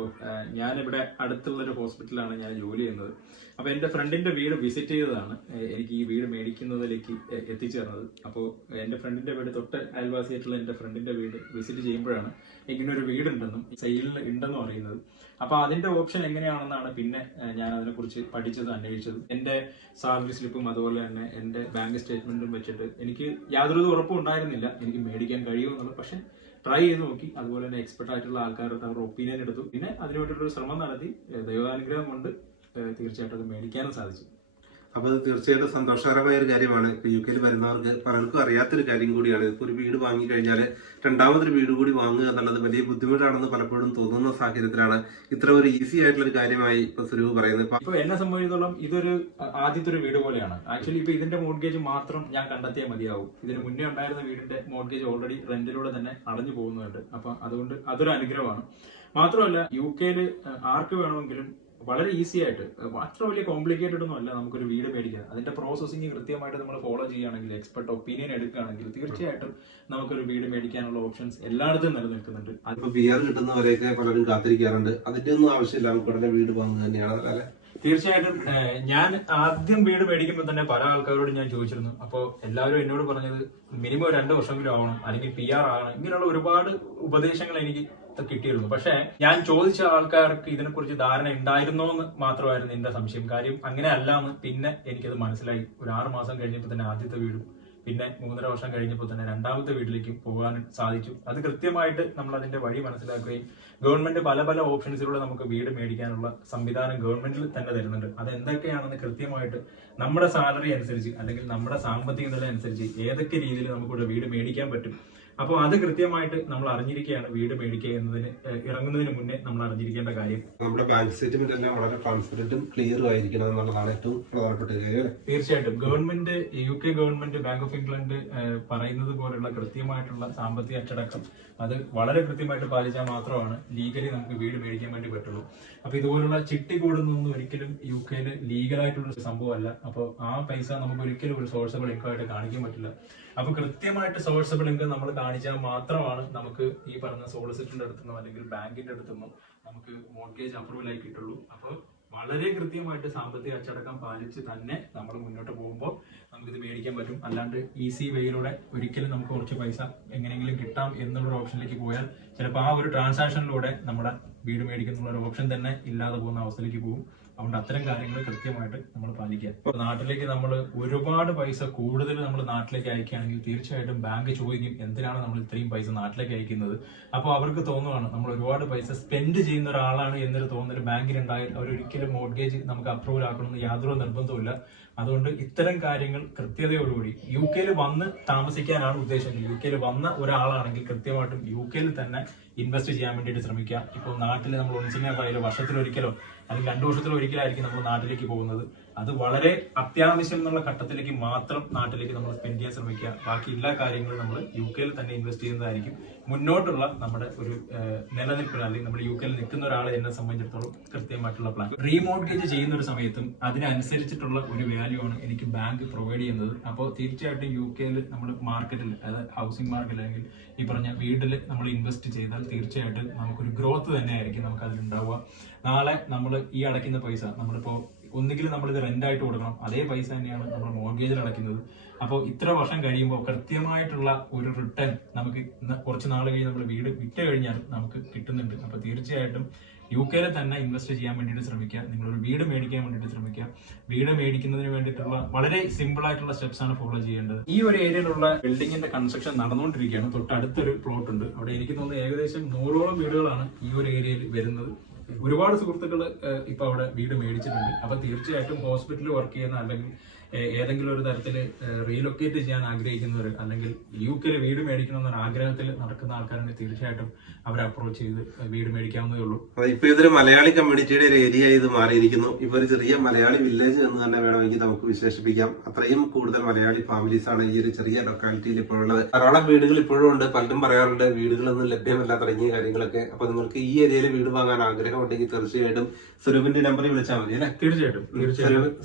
ഞാനിവിടെ അടുത്തുള്ള ഒരു ഹോസ്പിറ്റലാണ് ഞാൻ ജോലി ചെയ്യുന്നത്. അപ്പോൾ എൻ്റെ ഫ്രണ്ടിന്റെ വീട് വിസിറ്റ് ചെയ്തതാണ് എനിക്ക് ഈ വീട് മേടിക്കുന്നതിലേക്ക് എത്തിച്ചേർന്നത്. അപ്പോൾ എൻ്റെ ഫ്രണ്ടിന്റെ വീട് തൊട്ട് അയൽവാസിയായിട്ടുള്ള എൻ്റെ ഫ്രണ്ടിന്റെ വീട് വിസിറ്റ് ചെയ്യുമ്പോഴാണ് ഇങ്ങനൊരു വീടുണ്ടെന്നും സെയിലിൽ ഉണ്ടെന്നും അറിയുന്നത്. അപ്പൊ അതിന്റെ ഓപ്ഷൻ എങ്ങനെയാണെന്നാണ് പിന്നെ ഞാൻ അതിനെക്കുറിച്ച് പഠിച്ചത്, അന്വേഷിച്ചത്. എന്റെ സാലറി സ്ലിപ്പും അതുപോലെ തന്നെ എന്റെ ബാങ്ക് സ്റ്റേറ്റ്മെന്റും വെച്ചിട്ട് എനിക്ക് യാതൊരു ഉറപ്പും ഉണ്ടായിരുന്നില്ല എനിക്ക് മേടിക്കാൻ കഴിയുമെന്നുള്ളത്. പക്ഷെ ട്രൈ ചെയ്ത് നോക്കി. അതുപോലെ തന്നെ എക്സ്പെർട്ട് ആയിട്ടുള്ള ആൾക്കാരുടെ അവരുടെ ഒപ്പീനിയൻ എടുത്തു. പിന്നെ അതിനുവേണ്ടിയൊരു ശ്രമം നടത്തി. ദൈവാനുഗ്രഹം കൊണ്ട് തീർച്ചയായിട്ടും അത് മേടിക്കാനും സാധിച്ചു. അപ്പോൾ അത് തീർച്ചയായിട്ടും സന്തോഷകരമായ ഒരു കാര്യമാണ്. ഇപ്പോൾ UK വരുന്നവർക്ക് പലർക്കും അറിയാത്തൊരു കാര്യം കൂടിയാണ്. ഇപ്പോൾ ഒരു വീട് വാങ്ങിക്കഴിഞ്ഞാൽ രണ്ടാമതൊരു വീട് കൂടി വാങ്ങുക എന്നുള്ളത് വലിയ ബുദ്ധിമുട്ടാണെന്ന് പലപ്പോഴും തോന്നുന്ന സാഹചര്യത്തിലാണ് ഇത്ര ഒരു ഈസി ആയിട്ടുള്ള ഒരു കാര്യമായി ഇപ്പോൾ സുരൂപ് പറയുന്നത്. ഇപ്പൊ എന്നെ സംബന്ധിച്ചിടത്തോളം ഇതൊരു ആദ്യത്തെ ഒരു വീട് പോലെയാണ്. ആക്ച്വലി ഇപ്പൊ ഇതിന്റെ മോർഗേജ് മാത്രം ഞാൻ കണ്ടെത്തിയാൽ മതിയാവും. ഇതിന് മുന്നേ ഉണ്ടായിരുന്ന വീടിന്റെ മോർഗേജ് ഓൾറെഡി റെന്റിലൂടെ തന്നെ അടഞ്ഞു പോകുന്നുണ്ട്. അപ്പൊ അതുകൊണ്ട് അതൊരു അനുഗ്രഹമാണ്. മാത്രമല്ല UK ആർക്ക് വേണമെങ്കിലും വളരെ ഈസി ആയിട്ട്, അത്ര വലിയ കോംപ്ലിക്കേറ്റഡ് ഒന്നും അല്ല നമുക്കൊരു വീട് മേടിക്കാൻ. അതിന്റെ പ്രോസസ്സിങ് കൃത്യമായിട്ട് നമ്മൾ ഫോളോ ചെയ്യുകയാണെങ്കിൽ, എക്സ്പെർട്ട് ഒപ്പീനിയൻ എടുക്കുകയാണെങ്കിൽ തീർച്ചയായിട്ടും നമുക്കൊരു വീട് മേടിക്കാനുള്ള ഓപ്ഷൻസ് എല്ലായിടത്തും നിലനിൽക്കുന്നുണ്ട്. അതിപ്പോ PR കിട്ടുന്നവരെയൊക്കെ പലരും കാത്തിരിക്കാറുണ്ട്. അതിന്റെ ഒന്നും ആവശ്യമില്ല, നമുക്ക് ഉടനെ വീട് വാങ്ങുക തന്നെയാണ് അല്ലെ? തീർച്ചയായിട്ടും. ഞാൻ ആദ്യം വീട് മേടിക്കുമ്പോൾ തന്നെ പല ആൾക്കാരോട് ഞാൻ ചോദിച്ചിരുന്നു. അപ്പോൾ എല്ലാവരും എന്നോട് പറഞ്ഞത് മിനിമം 2 വർഷമെങ്കിലും ആവണം, അല്ലെങ്കിൽ PR ആകണം, ഇങ്ങനെയുള്ള ഒരുപാട് ഉപദേശങ്ങൾ എനിക്ക് കിട്ടിയിരുന്നു. പക്ഷെ ഞാൻ ചോദിച്ച ആൾക്കാർക്ക് ഇതിനെക്കുറിച്ച് ധാരണ ഉണ്ടായിരുന്നോ എന്ന് മാത്രമായിരുന്നു എന്റെ സംശയം. കാര്യം അങ്ങനെ അല്ലാന്ന് പിന്നെ എനിക്കത് മനസ്സിലായി. ഒരു 6 മാസം കഴിഞ്ഞപ്പോൾ തന്നെ ആദ്യത്തെ വീടും പിന്നെ 3.5 വർഷം കഴിഞ്ഞപ്പോൾ തന്നെ രണ്ടാമത്തെ വീട്ടിലേക്ക് പോകാൻ സാധിച്ചു. അത് കൃത്യമായിട്ട് നമ്മൾ അതിന്റെ വഴി മനസ്സിലാക്കുകയും ഗവൺമെന്റ് പല പല ഓപ്ഷൻസിലൂടെ നമുക്ക് വീട് മേടിക്കാനുള്ള സംവിധാനം ഗവൺമെന്റിൽ തന്നെ തരുന്നുണ്ട്. അത് എന്തൊക്കെയാണെന്ന് കൃത്യമായിട്ട് നമ്മുടെ സാലറി അനുസരിച്ച് അല്ലെങ്കിൽ നമ്മുടെ സാമ്പത്തിക നില അനുസരിച്ച് ഏതൊക്കെ രീതിയിൽ നമുക്കിവിടെ വീട് മേടിക്കാൻ പറ്റും. അപ്പോൾ അത് കൃത്യമായിട്ട് നമ്മൾ അറിഞ്ഞിരിക്കുകയാണ്. വീട് മേടിക്കുക എന്നതിന് ഇറങ്ങുന്നതിന് മുന്നേ നമ്മൾ അറിഞ്ഞിരിക്കേണ്ട കാര്യം. നമ്മുടെ ബാങ്ക് സ്റ്റേറ്റ്മെന്റ് എല്ലാം വളരെ ട്രാൻസ്പെറന്റും ക്ലിയറും ആയിരിക്കണം എന്നുള്ളതാണ് ഏറ്റവും പ്രധാനപ്പെട്ട കാര്യം. തീർച്ചയായിട്ടും government UK government bank of England പറയുന്നത് പോലുള്ള കൃത്യമായിട്ടുള്ള സാമ്പത്തിക അച്ചടക്കം അത് വളരെ കൃത്യമായിട്ട് പാലിച്ചാൽ മാത്രമാണ് ലീഗലി നമുക്ക് വീട് മേടിക്കാൻ വേണ്ടി പറ്റുള്ളൂ. അപ്പൊ ഇതുപോലുള്ള ചിട്ടി കൂടുന്നൊന്നും ഒരിക്കലും UK ലീഗലായിട്ടുള്ള സംഭവമല്ല. അപ്പോൾ ആ പൈസ നമുക്ക് ഒരിക്കലും ഒരു സോഴ്സബിൾ ഇൻകം ആയിട്ട് കാണിക്കാൻ പറ്റില്ല. അപ്പൊ കൃത്യമായിട്ട് സോഴ്സബിൾ ഇൻകം നമ്മൾ കാണിച്ചാൽ മാത്രമാണ് നമുക്ക് ഈ പറഞ്ഞ സോളിസിറ്ററിന്റെ അടുത്തുനിന്നോ അല്ലെങ്കിൽ ബാങ്കിന്റെ അടുത്തുനിന്നോ നമുക്ക് മോർഗേജ് അപ്രൂവൽ ആയി കിട്ടുള്ളൂ. അപ്പോൾ വളരെ കൃത്യമായിട്ട് സാമ്പത്തിക അച്ചടക്കം പാലിച്ച് തന്നെ നമ്മൾ മുന്നോട്ട് പോകുമ്പോൾ നമുക്കിത് മേടിക്കാൻ പറ്റും. അല്ലാണ്ട് ഈസി വേയിലൂടെ ഒരിക്കലും നമുക്ക് കുറച്ച് പൈസ എങ്ങനെയെങ്കിലും കിട്ടാം എന്നുള്ള ഓപ്ഷനിലേക്ക് പോയാൽ ചിലപ്പോൾ ആ ഒരു ട്രാൻസാക്ഷനിലൂടെ നമ്മുടെ വീട് മേടിക്കുന്ന ഒരു ഓപ്ഷൻ തന്നെ ഇല്ലാതെ പോകുന്ന അവസ്ഥയിലേക്ക് പോകും. അതുകൊണ്ട് അത്തരം കാര്യങ്ങൾ കൃത്യമായിട്ട് നമ്മൾ പാലിക്കുക. ഇപ്പോൾ നാട്ടിലേക്ക് നമ്മൾ ഒരുപാട് പൈസ കൂടുതൽ നമ്മൾ നാട്ടിലേക്ക് അയക്കുകയാണെങ്കിൽ തീർച്ചയായിട്ടും ബാങ്ക് ചോദിക്കും എന്തിനാണ് നമ്മൾ ഇത്രയും പൈസ നാട്ടിലേക്ക് അയക്കുന്നത്. അപ്പോൾ അവർക്ക് തോന്നുവാണ് നമ്മൾ ഒരുപാട് പൈസ സ്പെൻഡ് ചെയ്യുന്ന ഒരാളാണ് എന്നൊരു തോന്നൽ ബാങ്കിനുണ്ടായാൽ അവരൊരിക്കലും മോർഗേജ് നമുക്ക് അപ്രൂവൽ ആക്കണമെന്ന് യാതൊരു നിർബന്ധമില്ല. അതുകൊണ്ട് ഇത്തരം കാര്യങ്ങൾ കൃത്യതയോടുകൂടി UK വന്ന് താമസിക്കാനാണ് ഉദ്ദേശം. UK വന്ന ഒരാളാണെങ്കിൽ കൃത്യമായിട്ടും UK തന്നെ ഇൻവെസ്റ്റ് ചെയ്യാൻ വേണ്ടിയിട്ട് ശ്രമിക്കുക. ഇപ്പോൾ നാട്ടിൽ നമ്മൾ ഒന്നിച്ചിങ്ങായാലും വർഷത്തിലൊരിക്കലോ അല്ലെങ്കിൽ 2 വർഷത്തിലൊരിക്കലായിരിക്കും നമ്മൾ നാട്ടിലേക്ക് പോകുന്നത്. അത് വളരെ അത്യാവശ്യം എന്നുള്ള ഘട്ടത്തിലേക്ക് മാത്രം നാട്ടിലേക്ക് നമ്മൾ സ്പെൻഡ് ചെയ്യാൻ ശ്രമിക്കുക. ബാക്കി എല്ലാ കാര്യങ്ങളും നമ്മൾ UK തന്നെ ഇൻവെസ്റ്റ് ചെയ്യുന്നതായിരിക്കും മുന്നോട്ടുള്ള നമ്മുടെ ഒരു നിലനിൽപ്പിന്, അല്ലെങ്കിൽ നമ്മൾ UK നിൽക്കുന്ന ഒരാളെ എന്നെ സംബന്ധിച്ചിടത്തോളം കൃത്യമായിട്ടുള്ള പ്ലാൻ. റീമോർഗേജ് ചെയ്യുന്ന ഒരു സമയത്തും അതിനനുസരിച്ചിട്ടുള്ള ഒരു വാല്യൂ ആണ് എനിക്ക് ബാങ്ക് പ്രൊവൈഡ് ചെയ്യുന്നത്. അപ്പോൾ തീർച്ചയായിട്ടും UK നമ്മൾ മാർക്കറ്റിൽ, അതായത് ഹൗസിംഗ് മാർക്കറ്റ് അല്ലെങ്കിൽ ഈ പറഞ്ഞ വീട്ടിൽ നമ്മൾ ഇൻവെസ്റ്റ് ചെയ്താൽ തീർച്ചയായിട്ടും നമുക്കൊരു ഗ്രോത്ത് തന്നെയായിരിക്കും നമുക്ക് അതിലുണ്ടാവുക. നാളെ നമ്മൾ ഈ അടയ്ക്കുന്ന പൈസ നമ്മളിപ്പോൾ ഒന്നുകിൽ നമ്മളിത് റെന്റായിട്ട് കൊടുക്കണം, അതേ പൈസ തന്നെയാണ് നമ്മൾ മോർഗേജിൽ അടയ്ക്കുന്നത്. അപ്പോൾ ഇത്ര വർഷം കഴിയുമ്പോൾ കൃത്യമായിട്ടുള്ള ഒരു റിട്ടേൺ നമുക്ക് കുറച്ച് നാൾ കഴിഞ്ഞ് നമ്മൾ വീട് വിറ്റ് കഴിഞ്ഞാൽ നമുക്ക് കിട്ടുന്നുണ്ട്. അപ്പോൾ തീർച്ചയായിട്ടും UK തന്നെ ഇൻവെസ്റ്റ് ചെയ്യാൻ വേണ്ടിയിട്ട് ശ്രമിക്കുക. നിങ്ങളൊരു വീട് മേടിക്കാൻ വേണ്ടിയിട്ട് ശ്രമിക്കുക. വീട് മേടിക്കുന്നതിന് വേണ്ടിയിട്ടുള്ള വളരെ സിമ്പിൾ ആയിട്ടുള്ള സ്റ്റെപ്സ് ആണ് ഫോളോ ചെയ്യേണ്ടത്. ഈ ഒരു ഏരിയയിലുള്ള ബിൽഡിങ്ങിന്റെ കൺസ്ട്രക്ഷൻ നടന്നുകൊണ്ടിരിക്കുകയാണ്. തൊട്ടടുത്തൊരു പ്ലോട്ട് ഉണ്ട്. അവിടെ എനിക്ക് തോന്നുന്നു ഏകദേശം 100ഓളം വീടുകളാണ് ഈ ഒരു ഏരിയയിൽ വരുന്നത്. ഒരുപാട് സുഹൃത്തുക്കൾ ഇപ്പൊ അവിടെ വീട് മേടിച്ചിട്ടുണ്ട്. അപ്പൊ തീർച്ചയായിട്ടും ഹോസ്പിറ്റലിൽ വർക്ക് ചെയ്യുന്ന അല്ലെങ്കിൽ ഏതെങ്കിലും ഒരു തരത്തിൽ റീലൊക്കേറ്റ് ചെയ്യാൻ ആഗ്രഹിക്കുന്നവർ, അല്ലെങ്കിൽ UK വീട് മേടിക്കണം എന്നൊരു ആഗ്രഹത്തിൽ നടക്കുന്ന ആൾക്കാരാണ് തീർച്ചയായിട്ടും അവരെ അപ്രോച്ച് ചെയ്ത് വീട് മേടിക്കാവുന്നതേ ഉള്ളൂ. ഇപ്പൊ ഇതൊരു മലയാളി കമ്മ്യൂണിറ്റിയുടെ ഒരു ഏരിയ ഇത് മാറിയിരിക്കുന്നു. ഇപ്പൊ ഒരു ചെറിയ മലയാളി വില്ലേജ് എന്ന് തന്നെ വേണമെങ്കിൽ നമുക്ക് വിശേഷിപ്പിക്കാം. അത്രയും കൂടുതൽ മലയാളി ഫാമിലീസ് ആണ് ഈ ഒരു ചെറിയ ലൊക്കാലിറ്റിയിൽ ഇപ്പോഴുള്ളത്. ധാരാളം വീടുകൾ ഇപ്പോഴും ഉണ്ട്. പലരും പറയാറുണ്ട് വീടുകളൊന്നും ലഭ്യമല്ല തുടങ്ങിയ കാര്യങ്ങളൊക്കെ. അപ്പൊ നിങ്ങൾക്ക് ഈ ഏരിയയിൽ വീട് വാങ്ങാൻ ആഗ്രഹം ഉണ്ടെങ്കിൽ തീർച്ചയായിട്ടും സ്വരൂപിന്റെ നമ്പറിൽ വിളിച്ചാൽ മതി അല്ലെ? തീർച്ചയായിട്ടും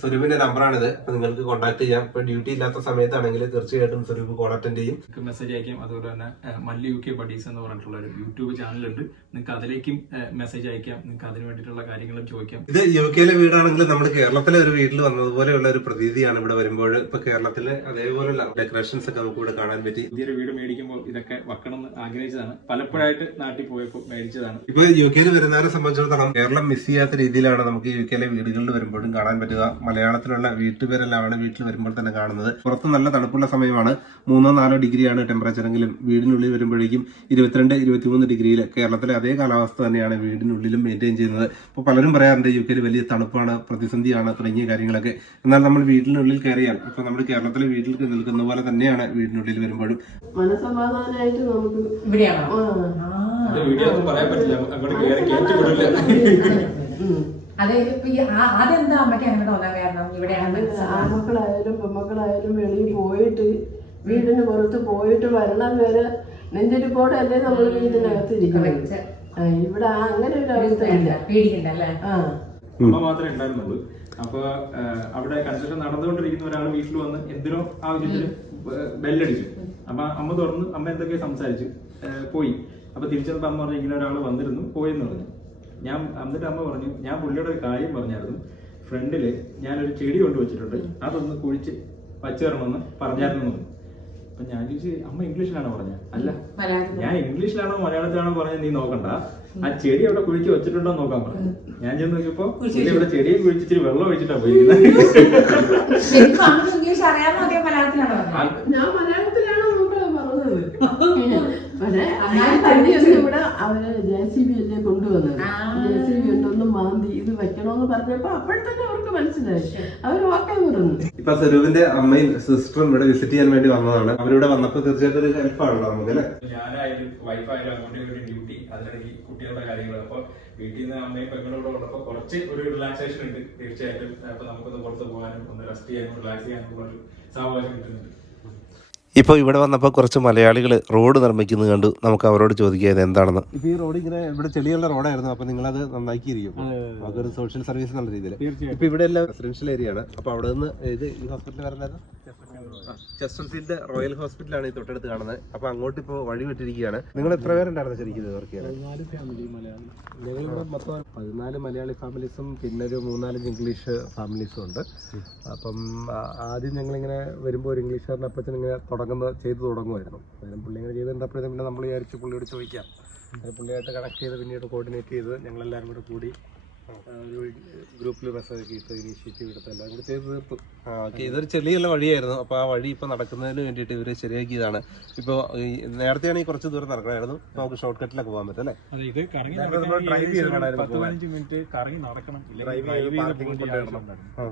സ്വരൂപിന്റെ നമ്പറാണിത്. അപ്പൊ നിങ്ങൾക്ക് കോൺടാക്ട് ചെയ്യാം. ഇപ്പൊ ഡ്യൂട്ടി ഇല്ലാത്ത സമയത്താണെങ്കിൽ തീർച്ചയായിട്ടും സ്വരൂപ് കോൾ അറ്റൻഡ് ചെയ്യും. മെസ്സേജ് അയക്കാം. അതുപോലെ തന്നെ മല്ലി UK ബഡീസ് എന്ന് പറഞ്ഞിട്ടുള്ള ഒരു യൂട്യൂബ് ചാനലുണ്ട്. നിങ്ങൾക്ക് അതിലേക്കും മെസ്സേജ് അയക്കാം. നിങ്ങൾക്ക് അതിന് വേണ്ടിയിട്ടുള്ള കാര്യങ്ങളും ചോദിക്കാം. ഇത് UK വീടാണെങ്കിൽ നമ്മൾ കേരളത്തിലെ ഒരു വീട്ടിൽ വന്നതുപോലെയുള്ള ഒരു പ്രതീതിയാണ് ഇവിടെ വരുമ്പോൾ. ഇപ്പൊ കേരളത്തിലെ അതേപോലെയുള്ള ഡെക്കറേഷൻസ് ഒക്കെ നമുക്ക് ഇവിടെ കാണാൻ പറ്റി. പുതിയൊരു വീട് മേടിക്കുമ്പോൾ ഇതൊക്കെ വെക്കണം എന്ന് ആഗ്രഹിച്ചതാണ്. പലപ്പോഴായിട്ട് നാട്ടിൽ പോയപ്പോൾ മേടിച്ചതാണ്. ഇപ്പൊ UK വരുന്നവരെ സംബന്ധിച്ചിടത്തോളം കേരളം മിസ് ചെയ്യാത്ത രീതിയിലാണ് നമുക്ക് UK വീടുകളിൽ വരുമ്പോഴും കാണാൻ പറ്റുക. മലയാളത്തിലുള്ള വീട്ടുപേരെല്ലാമാണ് വീട്ടിൽ വരുമ്പോൾ തന്നെ കാണുന്നത്. പുറത്ത് നല്ല തണുപ്പുള്ള സമയമാണ്. 3-4 ഡിഗ്രിയാണ് ടെമ്പറേച്ചർ എങ്കിലും വീടിനുള്ളിൽ വരുമ്പോഴേക്കും 22-23 ഡിഗ്രിയിൽ കേരളത്തിലെ അതേ കാലാവസ്ഥ തന്നെയാണ് വീടിനുള്ളിലും മെയിൻറ്റെയിൻ ചെയ്യുന്നത്. ഇപ്പോൾ പലരും പറയാറുണ്ട് UK വലിയ തണുപ്പാണ്, പ്രതിസന്ധിയാണ് തുടങ്ങിയ കാര്യങ്ങളൊക്കെ. എന്നാൽ നമ്മൾ വീടിനുള്ളിൽ കയറിയാൽ ഇപ്പൊ നമ്മൾ കേരളത്തിലെ വീട്ടിൽ നിൽക്കുന്ന പോലെ തന്നെയാണ് വീടിനുള്ളിൽ വരുമ്പോഴും. മനസമാധാനമായിട്ട് നമുക്ക് വീഡിയോ ഒന്നും പറയാൻ പറ്റില്ല, അങ്ങോട്ട് കയറി കയറ്റി വിടില്ല. അതെന്താ അമ്മയ്ക്ക് അങ്ങനെ തോന്നാൻ കാരണം? ഇവിടെയാണ് ആൺമക്കളായാലും പെൺമക്കളായാലും വെളിയിൽ പോയിട്ട് വീടിന് പുറത്ത് പോയിട്ട് വരണം വരെ നെഞ്ചരിപ്പോടെ അല്ലേ നമ്മൾ വീടിനകത്ത് ഇരിക്കുന്നത്. ഇവിടെ അങ്ങനെ ഒരു അവസ്ഥയില്ല, പേടിക്കണ്ടല്ലേ? അമ്മ മാത്രമേ ഉണ്ടായിരുന്നുള്ളൂ. അപ്പൊ അവിടെ കൺസ്ട്രക്ഷൻ നടന്നുകൊണ്ടിരിക്കുന്ന ഒരാൾ വീട്ടിൽ വന്ന് എന്തിനോ ആവശ്യത്തിന് ബെല്ലടിച്ചു. അപ്പൊ അമ്മ തുറന്ന് അമ്മ എന്തൊക്കെ സംസാരിച്ചു പോയി. അപ്പൊ തിരിച്ചപ്പോ അമ്മ പറഞ്ഞു ഇങ്ങനെ ഒരാൾ വന്നിരുന്നു പോയെന്ന് പറഞ്ഞു. എന്നിട്ട് അമ്മ പറഞ്ഞു ഞാൻ പുള്ളിയുടെ ഒരു കാര്യം പറഞ്ഞായിരുന്നു, ഫ്രണ്ടില് ഞാനൊരു ചെടി കൊണ്ടുവച്ചിട്ടുണ്ട്, അതൊന്ന് കുഴിച്ച് വച്ചു തരണമെന്ന് പറഞ്ഞായിരുന്നു. അപ്പൊ ഞാൻ ചോദിച്ചു അമ്മ ഇംഗ്ലീഷിലാണോ പറഞ്ഞത്? അല്ല, ഞാൻ ഇംഗ്ലീഷിലാണോ മലയാളത്തിലാണോ പറഞ്ഞത് നീ നോക്കണ്ട, ആ ചെടി അവിടെ കുഴിച്ച് വെച്ചിട്ടുണ്ടോ നോക്കാൻ പറഞ്ഞു. ഞാൻ ചെന്ന് നോക്കിയപ്പോ ഇവിടെ ചെടിയെ കുഴിച്ചിട്ട് വെള്ളം ഒഴിച്ചിട്ടാ പോയിരിക്കുന്നത്. ഇംഗ്ലീഷ് അറിയാമോ അതേ മലയാളത്തിലാണോ? ഞാൻ മലയാളത്തിലാണോ പറഞ്ഞത്. പക്ഷേ തന്നെയൊന്നും ഇവിടെ അവര് JCB അല്ലേ കൊണ്ടുവന്നത്. JCB ഉണ്ടൊന്ന് മാന്തി ഇത് വെക്കണോന്ന് പറഞ്ഞപ്പോ അപ്പോഴത്തന്നെ അവർക്ക് മനസ്സിലായി. അവർ ഓക്കെ പറഞ്ഞു. ഇപ്പൊ സ്വരൂപിന്റെ അമ്മയും സിസ്റ്ററും ഇവിടെ വിസിറ്റ് ചെയ്യാൻ വേണ്ടി വന്നതാണ്. അവരിവിടെ വന്നപ്പോ തീർച്ചയായിട്ടും ഒരു ഹെൽപ്പാണല്ലോ നമുക്ക് അല്ലെ? ഞാനായാലും വൈഫായാലും അങ്ങോട്ടും ഇങ്ങോട്ടും ഡ്യൂട്ടി, അതിനിടയ്ക്ക് കുട്ടികളുടെ കാര്യങ്ങൾ. അപ്പൊ വീട്ടിൽ നിന്ന് അമ്മയും പെങ്ങളോട് ഉള്ളപ്പോ കുറച്ച് ഒരു റിലാക്സേഷൻ ഉണ്ട് തീർച്ചയായിട്ടും. അപ്പൊ നമുക്കൊന്ന് പുറത്ത് പോകാനും ഒന്ന് റെസ്റ്റ് ചെയ്യാനും റിലാക്സ് ചെയ്യാനും ഒരു സാവകാശം കിട്ടുന്നുണ്ട്. ഇപ്പോൾ ഇവിടെ വന്നപ്പോൾ കുറച്ച് മലയാളികൾ റോഡ് നിർമ്മിക്കുന്നത് കണ്ടു. നമുക്ക് അവരോട് ചോദിക്കുക എന്താണെന്ന്. ഇപ്പോൾ ഈ റോഡ് ഇങ്ങനെ ഇവിടെ ചെളിയുള്ള റോഡായിരുന്നു, അപ്പോൾ നിങ്ങളത് നന്നാക്കിയിരിക്കും. അതൊരു സോഷ്യൽ സർവീസ് എന്നുള്ള രീതിയിൽ. ഇപ്പോൾ ഇവിടെ എല്ലാം റെസിഡൻഷ്യൽ ഏരിയ ആണ്. അപ്പോൾ അവിടെ നിന്ന് ഇത് ഈ ഹോസ്പിറ്റൽ വരുന്നത് ചെസ്റ്റർഫീൽഡ് റോയൽ ഹോസ്പിറ്റലാണ് ഈ തൊട്ടടുത്ത് കാണുന്നത്. അപ്പോൾ അങ്ങോട്ട് ഇപ്പോൾ വഴി വിട്ടിരിക്കുകയാണ്. നിങ്ങൾ എത്ര പേരുണ്ടായിരുന്നു ശരിക്കും ഇത് വർക്ക് ചെയ്യാൻ? 14 മലയാളി ഫാമിലീസും പിന്നെ ഒരു 3-4 ഇംഗ്ലീഷ് ഫാമിലീസും ഉണ്ട്. അപ്പം ആദ്യം ഞങ്ങളിങ്ങനെ വരുമ്പോൾ ഒരു ഇംഗ്ലീഷുകാരൻ അപ്പച്ചൻ ഇങ്ങനെ ചെയ്തു തുടങ്ങുമായിരുന്നു. അന്നേരം പുള്ളി ഇങ്ങനെ ചെയ്തിട്ടപ്പോഴത്തേക്കും പിന്നെ നമ്മൾ വിചാരിച്ചു പുള്ളിയോട് ചോദിക്കാം. പുള്ളിയായിട്ട് കണക്ട് ചെയ്ത് പിന്നീട് കോർഡിനേറ്റ് ചെയ്ത് ഞങ്ങളെല്ലാവരും കൂടെ കൂടി ഒരു ഗ്രൂപ്പിൽ മെസ്സേജ് ഇട്ട് ഇനീഷ്യേറ്റീവ് എടുത്ത് എല്ലാം കൂടി ചെയ്ത് തീർത്തു. ഓക്കെ, ഇതൊരു ചെളിയുള്ള വഴിയായിരുന്നു. അപ്പൊ ആ വഴി ഇപ്പൊ നടക്കുന്നതിന് വേണ്ടിയിട്ട് ഇവര് ശരിയാക്കിയതാണ്. ഇപ്പൊ നേരത്തെയാണെങ്കിൽ കുറച്ച് ദൂരം നടക്കണമായിരുന്നു, ഇപ്പൊ നമുക്ക് ഷോർട്ട് കട്ടിലൊക്കെ പോകാൻ പറ്റും അല്ലേ? അതെ, ഇത് കറങ്ങി ഡ്രൈവ് ചെയ്ത് 10-15 മിനിറ്റ് കറങ്ങി നടക്കണം.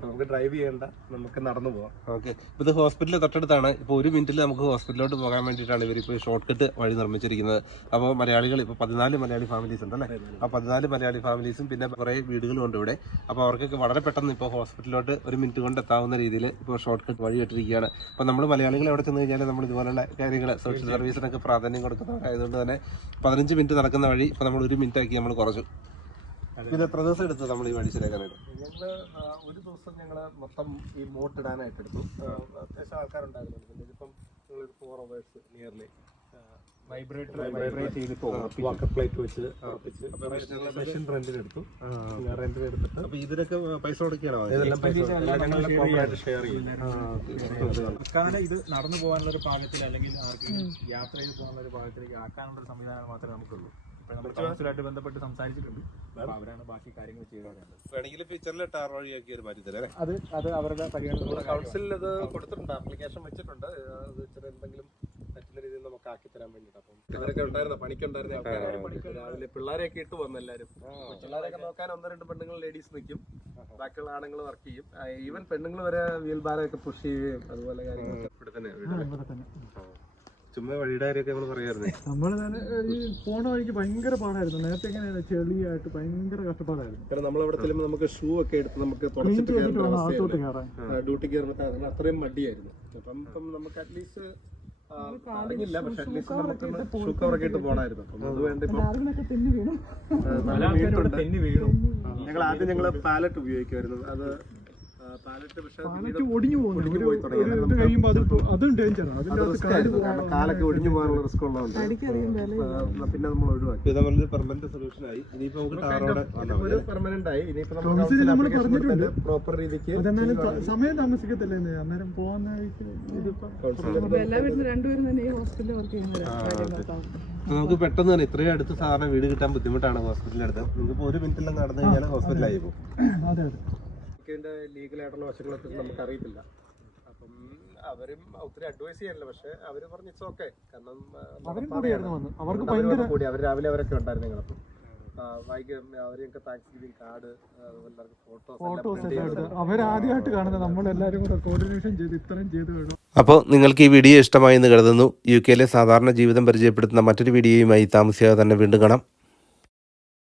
നമുക്ക് ഡ്രൈവ് ചെയ്യണ്ട, നമുക്ക് നടന്നു പോവാം. ഓക്കെ, ഇപ്പൊ ഇത് ഹോസ്പിറ്റലിൽ തൊട്ടടുത്താണ്. ഇപ്പൊ 1 മിനിറ്റിൽ നമുക്ക് ഹോസ്പിറ്റലിലോട്ട് പോകാൻ വേണ്ടിയിട്ടാണ് ഇവർ ഇപ്പോൾ ഷോർട്ട് കട്ട് വഴി നിർമ്മിച്ചിരിക്കുന്നത്. അപ്പോൾ മലയാളികൾ ഇപ്പോൾ 14 മലയാളി ഫാമിലീസ് ഉണ്ടല്ലേ? ആ 14 മലയാളി ഫാമിലീസും പിന്നെ കുറേ വീടുകളും ഉണ്ട് ഇവിടെ. അപ്പോൾ അവർക്കൊക്കെ വളരെ പെട്ടെന്ന് ഇപ്പോൾ ഹോസ്പിറ്റലിലോട്ട് 1 മിനിറ്റ് കൊണ്ട് എത്താവുന്ന രീതിയിൽ ഇപ്പോൾ ഷോർട്ട് കട്ട് വഴി ഇട്ടിരിക്കുകയാണ്. അപ്പോൾ നമ്മൾ മലയാളികൾ എവിടെ ചെന്ന് കഴിഞ്ഞാൽ നമ്മൾ ഇതുപോലുള്ള കാര്യങ്ങൾ സോഷ്യൽ സർവീസിനൊക്കെ പ്രാധാന്യം കൊടുക്കുന്നതായതുകൊണ്ട് തന്നെ 15 മിനിറ്റ് നടക്കുന്ന വഴി ഇപ്പോൾ നമ്മൾ 1 മിനിറ്റ് ആക്കി നമ്മൾ കുറച്ചു. പിന്നെ എത്ര ദിവസം എടുത്തു നമ്മൾ ഈ വഴി ശരിയാക്കാനായിട്ട്? ഞങ്ങൾ ഒരു ദിവസം ഞങ്ങൾ മൊത്തം ഈ മോട്ടിടാനായിട്ട് എടുത്തു. അത്യാവശ്യം ആൾക്കാരുണ്ടായിരുന്നു. പിന്നെ ഇതിപ്പം ഞങ്ങളൊരു 4 hours നിയർലി വൈബ്രേറ്റ് ചെയ്തിട്ട് വാക്കർ പ്ലേറ്റ് വെച്ച് മെഷീൻ റെന്റിനെടുത്തു. റെന്റിനെടുത്തിട്ട് അപ്പൊ ഇതിനൊക്കെ പൈസ കൊടുക്കുകയാണോ? ഷെയർ അക്കാലം ഇത് നടന്നു പോകാനുള്ള ഒരു പാകത്തിൽ അല്ലെങ്കിൽ ആർക്കെങ്കിലും യാത്ര ചെയ്ത് പോകാനുള്ള ഒരു പാകത്തിലേക്ക് ആക്കാനുള്ള ഒരു സംവിധാനം മാത്രമേ നമുക്കുള്ളൂ. ഇപ്പൊ നമ്മൾ കൗൺസിലായിട്ട് ബന്ധപ്പെട്ട് സംസാരിച്ചിട്ടുണ്ട്. അവരാണ് ബാക്കി കാര്യങ്ങൾ ചെയ്തത്. വേണമെങ്കിൽ ഫ്യൂച്ചറിൽ ടാർ വഴിയാക്കി ഒരു മാറ്റി തരാം. അത് അവരുടെ പരിഗണന. കൗൺസിലിൽ അത് കൊടുത്തിട്ടുണ്ട്, ആപ്ലിക്കേഷൻ വെച്ചിട്ടുണ്ട്. അത് ഇച്ചിരി എന്തെങ്കിലും പറ്റുന്ന രീതിയിൽ നമുക്ക് ആക്കി തരാൻ വേണ്ടിയിട്ട്. അപ്പം അവരൊക്കെ ഉണ്ടായിരുന്ന പണിക്കുണ്ടായിരുന്ന ആൾക്കാർ രാവിലെ പിള്ളേരെയൊക്കെ ഇട്ട് വന്നു. എല്ലാവരും പിള്ളേരെയൊക്കെ നോക്കാൻ 1-2 പെണ്ണുങ്ങൾ ലേഡീസ് നിൽക്കും, ബാക്കിയുള്ള ആണുങ്ങൾ വർക്ക് ചെയ്യും. ഈവൻ പെണ്ണുങ്ങൾ വരെ വീൽ ബാരൊക്കെ പുഷ് ചെയ്യുകയും അതുപോലെ കാര്യങ്ങളൊക്കെ ഇവിടെ തന്നെ. ചുമ്മാ വഴിയുടെ കാര്യമൊക്കെ നമ്മൾ പറയാറുണ്ട്. നമ്മൾ ഈ പോണ വഴിക്ക് ഭയങ്കര പാടായിരുന്നു. നേരത്തെ എങ്ങനെയാണ് ചെളിയായിട്ട് ഭയങ്കര കഷ്ടപ്പാടായിരുന്നു. കാരണം നമ്മളവിടെ ചെല്ലുമ്പോൾ നമുക്ക് ഷൂ ഒക്കെ എടുത്ത് നമുക്ക് തുടച്ചിട്ട് ഡ്യൂട്ടി കയറുമ്പോൾ അത്രയും മടിയായിരുന്നു. അപ്പം നമുക്ക് അറ്റ്ലീസ്റ്റ് അറിയില്ല, പക്ഷെ അറ്റ്ലീസ്റ്റ് നമുക്ക് ഷൂ കവറൊക്കെ ഇട്ട് പോകണമായിരുന്നു. അപ്പം അത് വേണ്ട. ഞങ്ങൾ ആദ്യം ഞങ്ങൾ പാലറ്റ് ഉപയോഗിക്കുമായിരുന്നു. അത് പാലറ്റ് പക്ഷേ കാലൊക്കെ ഒടിഞ്ഞു പോകാനുള്ള റിസ്ക് ഉള്ളതുകൊണ്ട് പിന്നെ നമ്മൾ ഒഴിവാക്കി. ഇതേപോലെ പെർമനന്റ് സൊല്യൂഷൻ ആയി. ഇനിയിപ്പോ നമുക്ക് പെർമനന്റ് ആയി. ഇനിയിപ്പോ പ്രോപ്പർ രീതിക്ക് സമയം താമസിക്കത്തില്ലേ അന്നേരം പോകാൻ. നമുക്ക് പെട്ടെന്ന് തന്നെ ഇത്രയും അടുത്ത് സാധാരണ വീട് കിട്ടാൻ ബുദ്ധിമുട്ടാണ്. ഹോസ്പിറ്റലിന്റെ അടുത്ത് നിങ്ങൾക്ക് 1 മിനിറ്റിലും നടന്നു കഴിഞ്ഞാൽ ഹോസ്പിറ്റലായി പോകും. ഇതിന്റെ ലീഗലായിട്ടുള്ള വശങ്ങളൊക്കെ നമുക്ക് അറിയത്തില്ല. അപ്പം അവരും ഒത്തിരി അഡ്വൈസ് ചെയ്യാനില്ല. പക്ഷെ അവര് പറഞ്ഞു ഇറ്റ്സ് ഓക്കെ. കാരണം കൂടി അവർ രാവിലെ അവരൊക്കെ ഉണ്ടായിരുന്നു. ഞങ്ങളപ്പം അവരെയൊക്കെ താങ്ക്സ് ഗിവിംഗ് കാർഡ്, ഫോട്ടോസ് അവരാദ്യമായിട്ട് കാണുന്നത് നമ്മളെല്ലാവരും കൂടെ കോർഡിനേഷൻ ചെയ്ത് ഇത്രയും ചെയ്ത് വേണം. അപ്പോൾ നിങ്ങൾക്ക് ഈ വീഡിയോ ഇഷ്ടമായി എന്ന് കരുതുന്നു. UK-ലെ സാധാരണ ജീവിതം പരിചയപ്പെടുത്തുന്ന മറ്റൊരു വീഡിയോയുമായി താമസിയാതെ തന്നെ വീണ്ടും കാണാം.